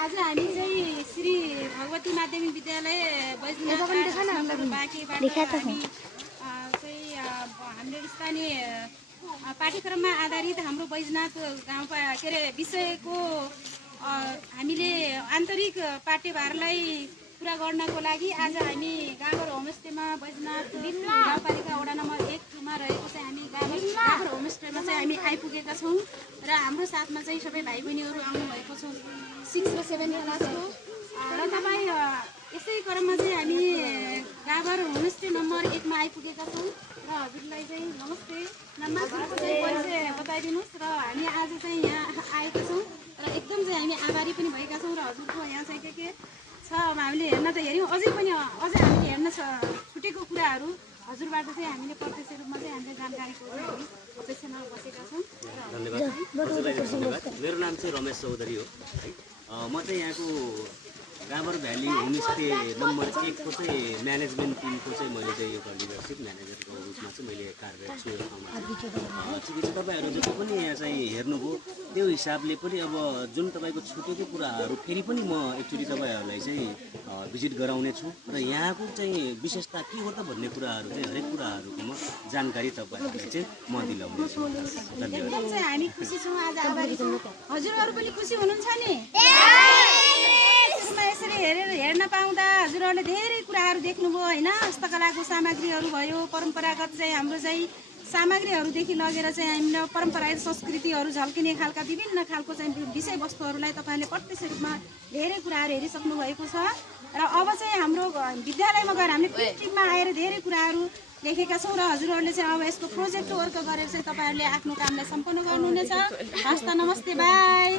आज हामी चाहिँ श्री भगवती माध्यमिक विद्यालय बाँकीबाट हामी चाहिँ हाम्रो स्थानीय पाठ्यक्रममा आधारित हाम्रो बैजनाथ गाउँ के अरे विषयको हामीले आन्तरिक पाठ्यभारलाई पुरा गर्नको लागि आज हामी गागर होमस्टेमा बैजनाथ गाउँपालिका वडा नम्बर 1 मा रहेको चाहिँ हामी गागर होमस्टेमा चाहिँ हामी आइपुगेका छौँ र हाम्रो साथमा चाहिँ सबै भाइ बहिनीहरू आउनुभएको छ 6 र 7 क्लासको र तपाईँ यसै क्रममा चाहिँ हामी गागर होमस्टे नम्बर 1 मा आइपुगेका छौँ र हजुरलाई चाहिँ नमस्ते हजुरको चाहिँ परिचय बताइदिनुहोस् र हामी आज चाहिँ यहाँ आएका छौँ र एकदम चाहिँ हामी आभारी पनि भएका छौँ र हजुरको यहाँ चाहिँ के छ हामीले हेर्न त हेऱ्यौँ अझै हामीले हेर्न छुटेको कुराहरू हजुरबाट चाहिँ हामीले प्रत्यक्ष रूपमा चाहिँ हामीले जानकारीको हामी अपेक्षामा बसेका छौँ। धन्यवाद। मेरो नाम चाहिँ रमेश चौधरी हो है। म चाहिँ यहाँको गाबर भ्याली होमस्टे नम्बर 1 को चाहिँ म्यानेजमेन्ट टिमको चाहिँ मैले चाहिँ एउटा लिडरसिप म्यानेजरको रूपमा चाहिँ मैले कार्यरत छु यो ठाउँमा। ठिकै छ, तपाईँहरू जति पनि यहाँ चाहिँ हेर्नुभयो त्यो हिसाबले पनि अब जुन तपाईँको छुटेको कुराहरू फेरि पनि म एकचोटि तपाईँहरूलाई चाहिँ भिजिट गराउने छु र यहाँको चाहिँ विशेषता के हो त भन्ने कुराहरू चाहिँ हरेक कुराहरूको म जानकारी तपाईँहरूलाई चाहिँ म दिलाउने छु। धन्यवाद। हामी खुसी छौँ, आज आभारी छौँ। हजुरहरू पनि खुसी हुनुहुन्छ नि? यसरी हेर्न पाउँदा हजुरहरूले धेरै कुराहरू देख्नुभयो होइन। हस्तकलाको सामग्रीहरू भयो, परम्परागत चाहिँ हाम्रो चाहिँ सामग्रीहरूदेखि लगेर चाहिँ हामीले परम्परागत संस्कृतिहरू झल्किने खालका विभिन्न खालको चाहिँ विषयवस्तुहरूलाई तपाईँले प्रत्यक्ष रूपमा धेरै कुराहरू हेरिसक्नु भएको छ र अब चाहिँ हाम्रो विद्यालयमा गएर हामीले टिममा आएर धेरै कुराहरू देखेका छौँ र हजुरहरूले चाहिँ अब यसको प्रोजेक्ट वर्क गरेर चाहिँ तपाईँहरूले आफ्नो कामलाई सम्पन्न गर्नुहुनेछ। हस्त नमस्ते, बाई।